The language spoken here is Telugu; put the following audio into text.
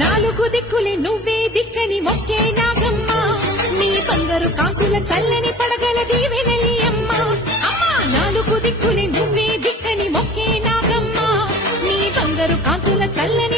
నాలుగు దిక్కులే నువ్వే దిక్కని మొక్కే నాగమ్మ నీ బంగారు కాకుల చల్లని పడగల దీవెనలి అమ్మ అమ్మా నాలుగు దిక్కులే నువ్వే దిక్కని మొక్కే నాగమ్మ నీ బంగారు కాకుల చల్లని